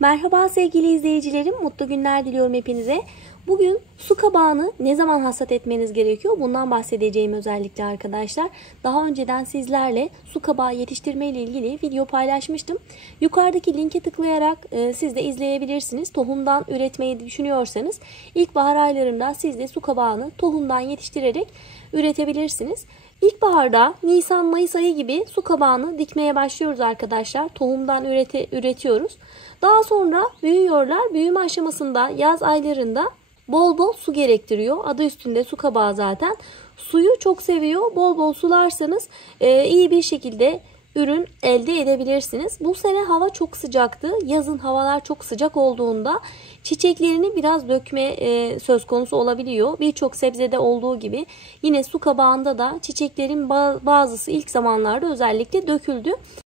Merhaba sevgili izleyicilerim, mutlu günler diliyorum hepinize. Bugün su kabağını ne zaman hasat etmeniz gerekiyor bundan bahsedeceğim özellikle arkadaşlar. Daha önceden sizlerle su kabağı yetiştirme ile ilgili video paylaşmıştım. Yukarıdaki linke tıklayarak siz de izleyebilirsiniz. Tohumdan üretmeyi düşünüyorsanız ilkbahar aylarında siz de su kabağını tohumdan yetiştirerek üretebilirsiniz. İlkbaharda Nisan-Mayıs ayı gibi su kabağını dikmeye başlıyoruz arkadaşlar. Tohumdan üretiyoruz. Daha sonra büyüyorlar. Büyüme aşamasında yaz aylarında bol bol su gerektiriyor. Adı üstünde su kabağı zaten. Suyu çok seviyor. Bol bol sularsanız iyi bir şekilde ürün elde edebilirsiniz. Bu sene hava çok sıcaktı. Yazın havalar çok sıcak olduğunda çiçeklerini biraz dökme söz konusu olabiliyor. Birçok sebzede olduğu gibi yine su kabağında da çiçeklerin bazısı ilk zamanlarda özellikle döküldü.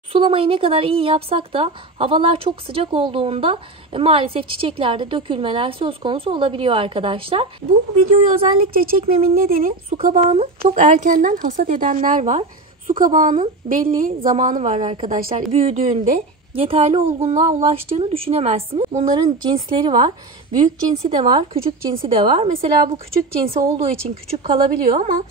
Sulamayı ne kadar iyi yapsak da havalar çok sıcak olduğunda maalesef çiçeklerde dökülmeler söz konusu olabiliyor arkadaşlar. Bu videoyu özellikle çekmemin nedeni su kabağını çok erkenden hasat edenler var. Su kabağının belli zamanı var arkadaşlar. Büyüdüğünde yeterli olgunluğa ulaştığını düşünemezsiniz. Bunların cinsleri var. Büyük cinsi de var, küçük cinsi de var. Mesela bu küçük cinsi olduğu için küçük kalabiliyor ama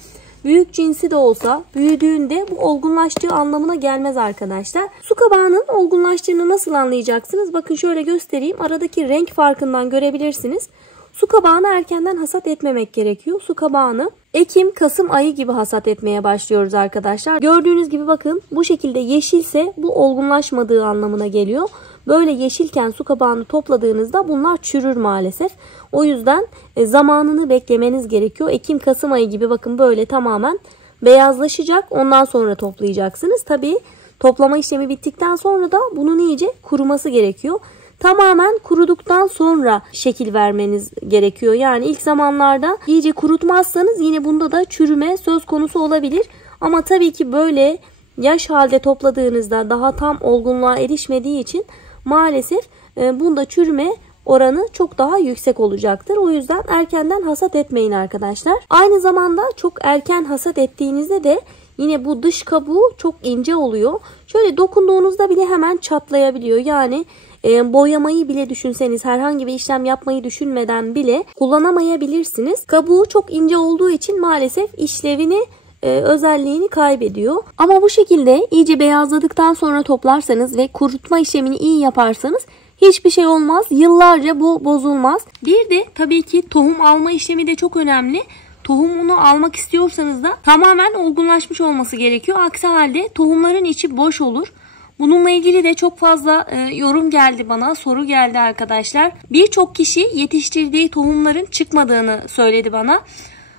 büyük cinsi de olsa büyüdüğünde bu olgunlaştığı anlamına gelmez arkadaşlar. Su kabağının olgunlaştığını nasıl anlayacaksınız? Bakın şöyle göstereyim. Aradaki renk farkından görebilirsiniz. Su kabağını erkenden hasat etmemek gerekiyor. Su kabağını Ekim-Kasım ayı gibi hasat etmeye başlıyoruz arkadaşlar. Gördüğünüz gibi bakın bu şekilde yeşilse bu olgunlaşmadığı anlamına geliyor. Böyle yeşilken su kabağını topladığınızda bunlar çürür maalesef. O yüzden zamanını beklemeniz gerekiyor. Ekim-Kasım ayı gibi bakın böyle tamamen beyazlaşacak. Ondan sonra toplayacaksınız. Tabii toplama işlemi bittikten sonra da bunun iyice kuruması gerekiyor. Tamamen kuruduktan sonra şekil vermeniz gerekiyor. Yani ilk zamanlarda iyice kurutmazsanız yine bunda da çürüme söz konusu olabilir. Ama tabii ki böyle yaş halde topladığınızda daha tam olgunluğa erişmediği için maalesef bunda çürüme oranı çok daha yüksek olacaktır. O yüzden erkenden hasat etmeyin arkadaşlar. Aynı zamanda çok erken hasat ettiğinizde de yine bu dış kabuğu çok ince oluyor. Şöyle dokunduğunuzda bile hemen çatlayabiliyor. Yani boyamayı bile düşünseniz, herhangi bir işlem yapmayı düşünmeden bile kullanamayabilirsiniz. Kabuğu çok ince olduğu için maalesef işlevini, özelliğini kaybediyor. Ama bu şekilde iyice beyazladıktan sonra toplarsanız ve kurutma işlemini iyi yaparsanız hiçbir şey olmaz. Yıllarca bu bozulmaz. Bir de tabii ki tohum alma işlemi de çok önemli. Tohumunu almak istiyorsanız da tamamen olgunlaşmış olması gerekiyor. Aksi halde tohumların içi boş olur. Bununla ilgili de çok fazla yorum geldi bana, soru geldi arkadaşlar. Birçok kişi yetiştirdiği tohumların çıkmadığını söyledi bana.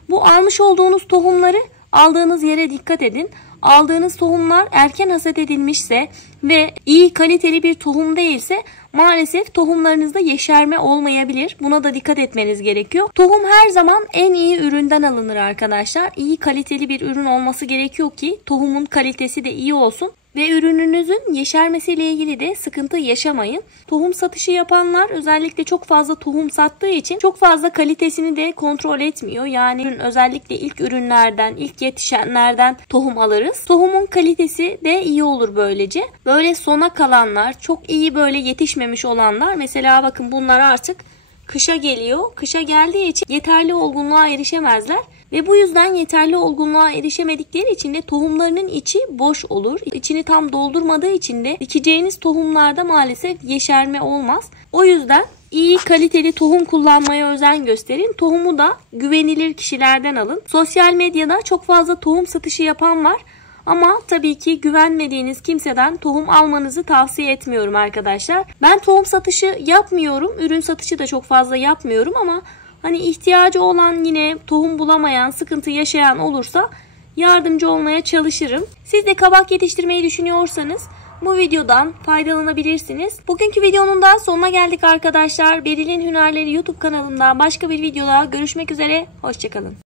Bu almış olduğunuz tohumları aldığınız yere dikkat edin. Aldığınız tohumlar erken hasat edilmişse ve iyi kaliteli bir tohum değilse maalesef tohumlarınızda yeşerme olmayabilir. Buna da dikkat etmeniz gerekiyor. Tohum her zaman en iyi üründen alınır arkadaşlar. İyi kaliteli bir ürün olması gerekiyor ki tohumun kalitesi de iyi olsun. Ve ürününüzün yeşermesiyle ilgili de sıkıntı yaşamayın. Tohum satışı yapanlar özellikle çok fazla tohum sattığı için çok fazla kalitesini de kontrol etmiyor. Yani özellikle ilk ürünlerden, ilk yetişenlerden tohum alırız. Tohumun kalitesi de iyi olur böylece. Böyle sona kalanlar, çok iyi böyle yetişmemiş olanlar, mesela bakın bunlar artık kışa geliyor. Kışa geldiği için yeterli olgunluğa erişemezler. Ve bu yüzden yeterli olgunluğa erişemedikleri için de tohumlarının içi boş olur. İçini tam doldurmadığı için de dikeceğiniz tohumlarda maalesef yeşerme olmaz. O yüzden iyi kaliteli tohum kullanmaya özen gösterin. Tohumu da güvenilir kişilerden alın. Sosyal medyada çok fazla tohum satışı yapan var. Ama tabii ki güvenmediğiniz kimseden tohum almanızı tavsiye etmiyorum arkadaşlar. Ben tohum satışı yapmıyorum. Ürün satışı da çok fazla yapmıyorum ama hani ihtiyacı olan, yine tohum bulamayan, sıkıntı yaşayan olursa yardımcı olmaya çalışırım. Siz de kabak yetiştirmeyi düşünüyorsanız bu videodan faydalanabilirsiniz. Bugünkü videonun da sonuna geldik arkadaşlar. Beril'in Hünerleri YouTube kanalımda başka bir videoda görüşmek üzere. Hoşçakalın.